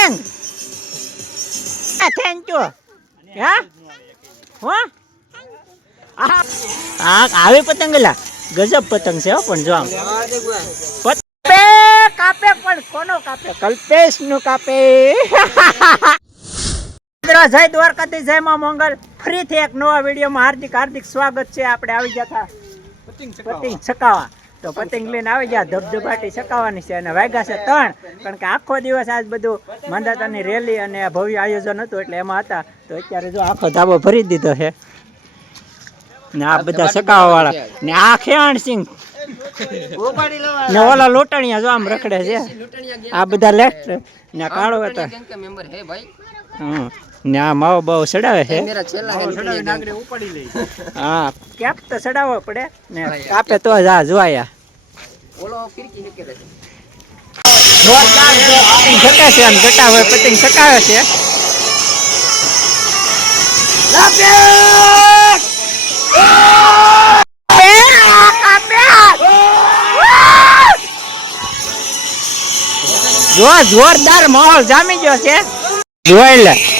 પતંગ thank you. હા? હો? આ આવી પતંગ લા. ગજબ પતંગ છે હો પણ જો આમ. પતંગ કાપે પણ કોનો કાપે? કલ્પેશનું કાપે જય દ્વારકાથી જય માં મંગલ. ફરીથી એક નવા વિડીયોમાં હાર્દિક હાર્દિક સ્વાગત છે. આપણે આવી ગયા હતા. પતંગ ચકાવા તો પતંગ લઈને આવી ગયા ધબધબાટી સકાવાની છે અને વાગ્યા છે ત્રણ. કારણ કે આખો દિવસ આજ બધું મંદાતાની રેલી અને ભવ્ય આયોજન હતું એટલે એમાં હતા. તો અત્યારે જો આખો ધાબો ભરી દીધો છે. ને આ બધા સકાવા વાળા ને આ ખેણ સિંહ. ને ઓલા લોટણિયા જો આમ રખડે છે. આ બધા લેફ્ટ ને કાળો હતા. હમ. ને આ માવો બાવો ચડાવે છે. હા. કેપ તો ચડાવવો પડે ને કાપે તો જ આ જોયા જોરદાર પતંગ ચકે છે ચટાવે છે. જો જોરદાર માહોલ જામી ગયો છે. જોઈ લે.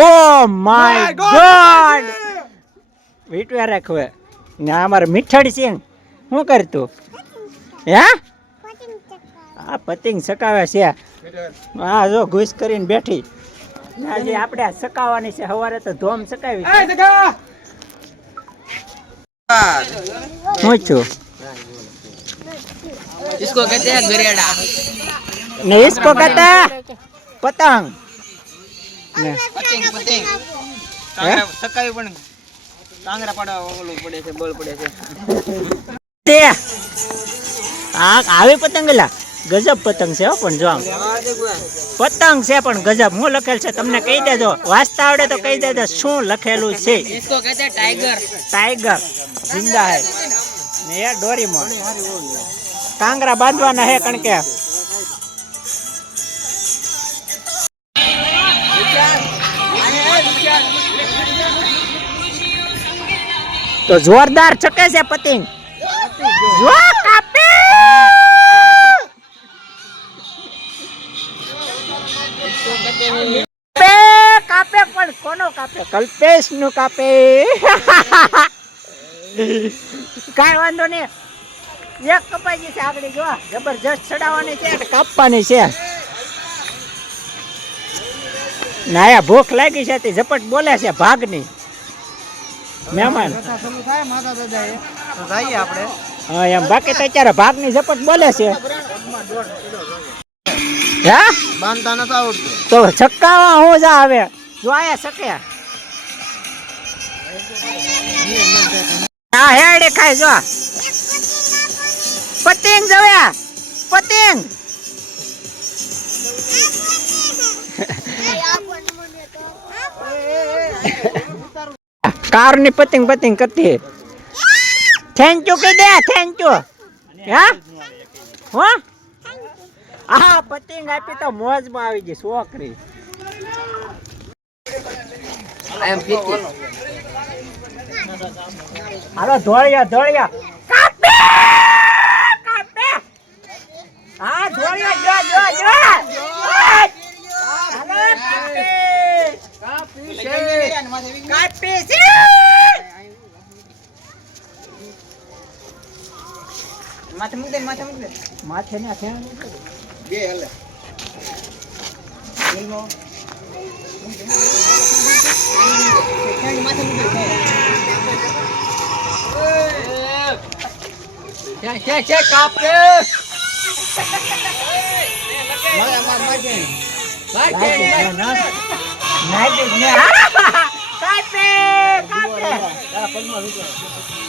ઓ માય ગોડ વીટવે રાખવે ને આ અમારે મીઠાડી સિંહ શું કરતું હે આ પતંગ સકાવે છે હા જો ઘૂસ કરીને બેઠી ને આજે આપણે આ સકાવવાની છે સવારે તો ધોમ સકાવી છે. હું છું इसको कहते हैं गरेड़ा ને इसको કહેતા પતંગ ને पतंग આ આવે પતંગ લા. ગજબ પતંગ છે હો પણ જો આમ. પતંગ છે પણ ગજબ. હું લખેલ છે તમને કહી દેજો. વાંચતા આવડે તો કહી દેજો શું લખેલું છે. ટાઈગર ટાઈગર જિંદા હે. ને ડોરીમોન કાંગરા બાંધવાના હે કારણ કે તો જોરદાર ચકે છે પતિંગ જો કાપે. કાપે પણ કોનો કાપે? કલ્પેશનું કાપે. કાઈ વાંધો નહીં. એક કપાઈ છે આગળ, જો જબરજસ્ત ચડાવવાની છે કાપવાની છે. નાયા ભૂખ લાગી છે, તે ઝપટ બોલે છે ભાગની. મહેમાન. હા, એમ. બાકી તો અત્યારે ભાગની ઝપટ બોલે છે. તો છક્કાવા હું જા આવે જો આયા શકે આ હેડે ખાય, જો પતિંગ જવ્યા પતિંગ. કારની પતિંગ પતિંગ કરતી થેન્ક યુ કહી દે થેન્ક યુ હે? હો? આ પતિંગ આપી તો મોજમાં આવી ગઈ છોકરી. હાલો ધોળિયા ધોળિયા કાપે કાપે હા ધોળિયા જો જો જો હાલો કાપે કાપી છે કાપી છે માથે મૂક દે માથે મૂક દે. માથે ને ફેણ બે હલે. માથે મૂક દે. છે છે કાપે? મારે માર માર દે નાઈ દે ને કાપે કાપે. પગમાં વીંટવાનું.